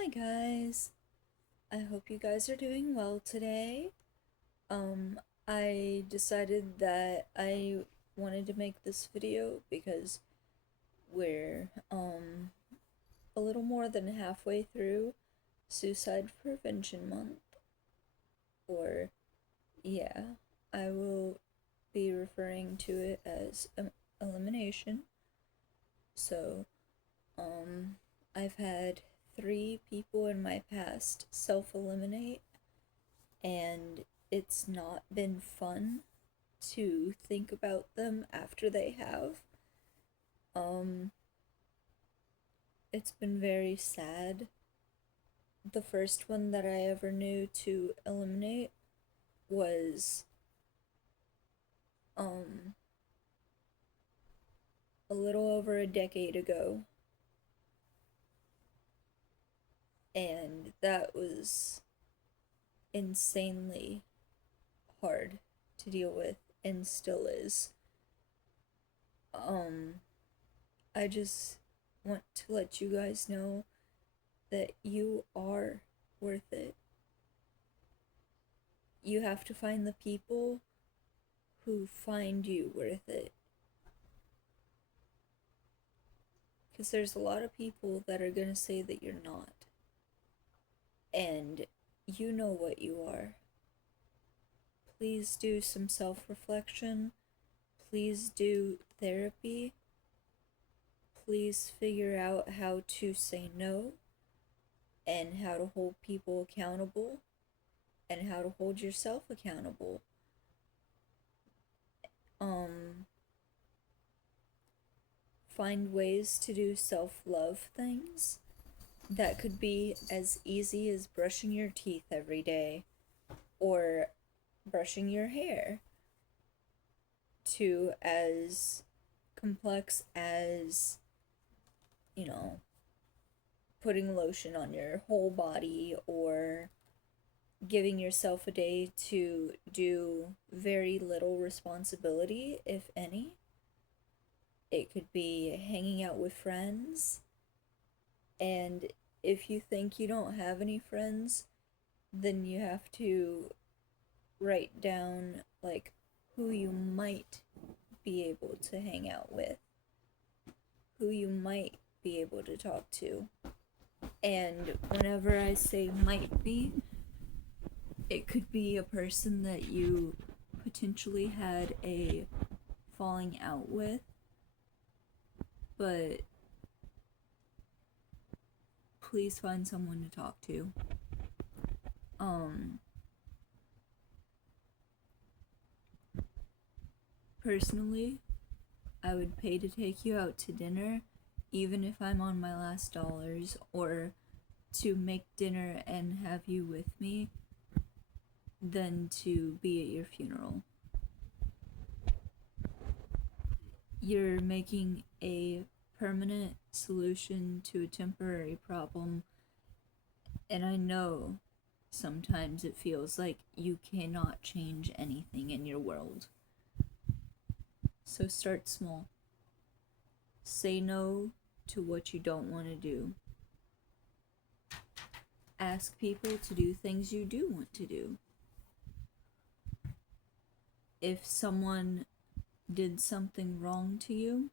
Hi guys, I hope you guys are doing well today. I decided that I wanted to make this video because we're a little more than halfway through Suicide Prevention Month, or yeah, I will be referring to it as elimination. So, um, I've had 3 people in my past self-eliminate, and it's not been fun to think about them after they have. Um, it's been very sad. The first one that I ever knew to eliminate was um a little over a decade ago, and that was insanely hard to deal with and still is. Um, I just want to let you guys know that you are worth it. You have to find the people who find you worth it. Because there's a lot of people that are going to say that you're not. And you know what you are. Please do some self reflection. Please do therapy. Please figure out how to say no and how to hold people accountable and how to hold yourself accountable. Find ways to do self-love things that could be as easy as brushing your teeth every day or brushing your hair, to as complex as, you know, putting lotion on your whole body or giving yourself a day to do very little responsibility, if any. It could be hanging out with friends, and if you think you don't have any friends, then you have to write down like who you might be able to hang out with, who you might be able to talk to. And whenever I say might be, it could be a person that you potentially had a falling out with, but please find someone to talk to. Personally, I would pay to take you out to dinner, even if I'm on my last dollars, or to make dinner and have you with me, than to be at your funeral. You're making a permanent solution to a temporary problem, and I know sometimes it feels like you cannot change anything in your world. So start small. Say no to what you don't want to do. Ask people to do things you do want to do. If someone did something wrong to you,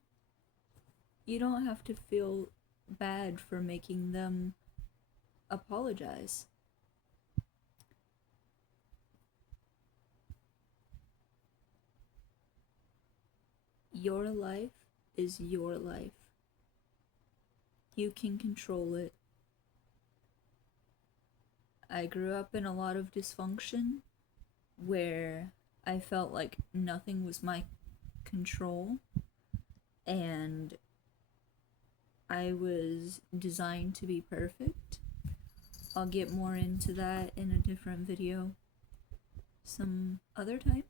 you don't have to feel bad for making them apologize. Your life is your life. You can control it. I grew up in a lot of dysfunction where I felt like nothing was my control, and I was designed to be perfect. I'll get more into that in a different video some other time,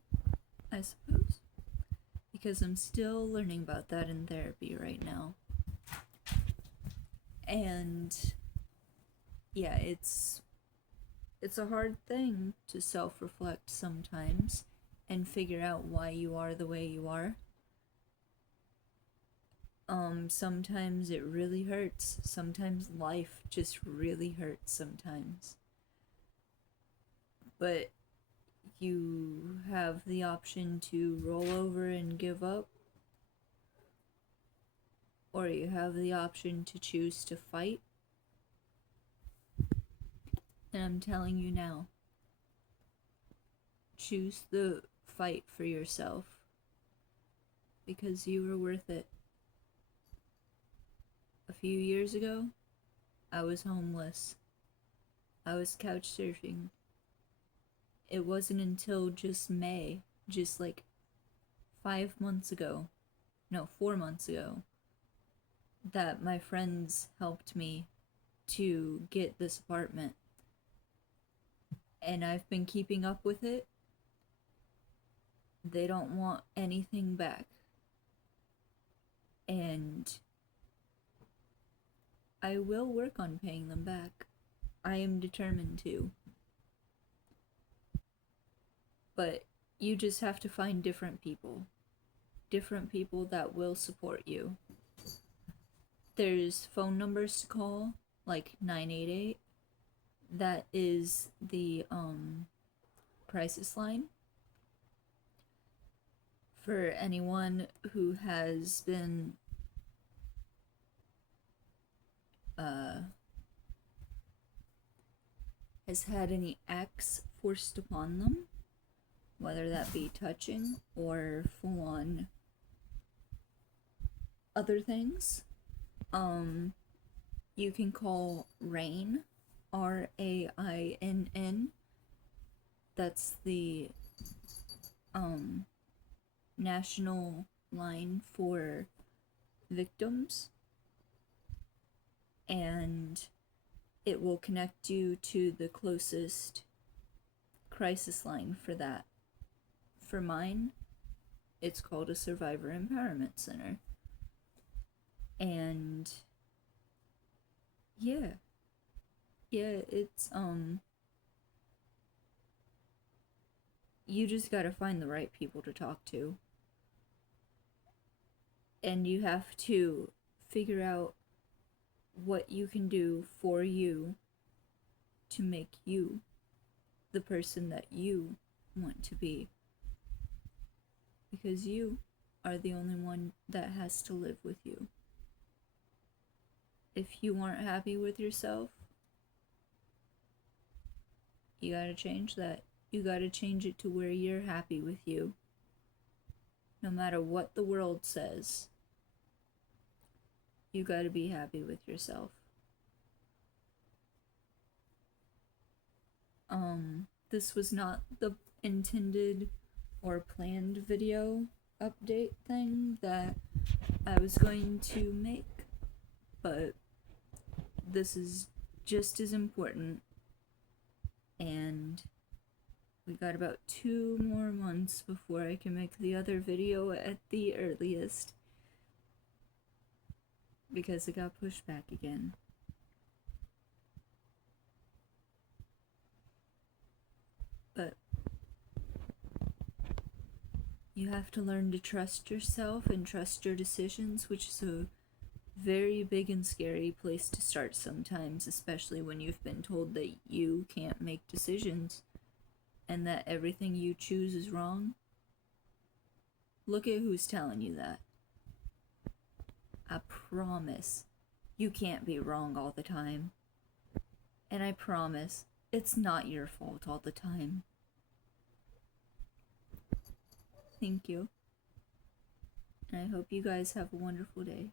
I suppose, because I'm still learning about that in therapy right now. And yeah, it's a hard thing to self-reflect sometimes and figure out why you are the way you are. Sometimes it really hurts. Sometimes life just really hurts sometimes. But you have the option to roll over and give up, or you have the option to choose to fight. And I'm telling you now, choose the fight for yourself, because you are worth it. A few years ago, I was homeless. I was couch surfing. It wasn't until just May, just like 4 months ago, that my friends helped me to get this apartment. And I've been keeping up with it. They don't want anything back. And I will work on paying them back. I am determined to. But you just have to find different people that will support you. There's phone numbers to call, like 988. That is the crisis line for anyone who has been has had any acts forced upon them, whether that be touching or full-on other things. You can call RAINN, RAINN. That's the national line for victims, and it will connect you to the closest crisis line for that. For mine, it's called a Survivor Empowerment Center. And yeah, it's you just gotta find the right people to talk to, and you have to figure out what you can do for you to make you the person that you want to be, because you are the only one that has to live with you. If you aren't happy with yourself, you gotta change that. You gotta change it to where you're happy with you. No matter what the world says, you gotta be happy with yourself. This was not the intended or planned video update thing that I was going to make, but this is just as important, and we got about 2 more months before I can make the other video at the earliest, because it got pushed back again. But you have to learn to trust yourself and trust your decisions, which is a very big and scary place to start sometimes, especially when you've been told that you can't make decisions and that everything you choose is wrong. Look at who's telling you that. I promise you can't be wrong all the time. And I promise it's not your fault all the time. Thank you. And I hope you guys have a wonderful day.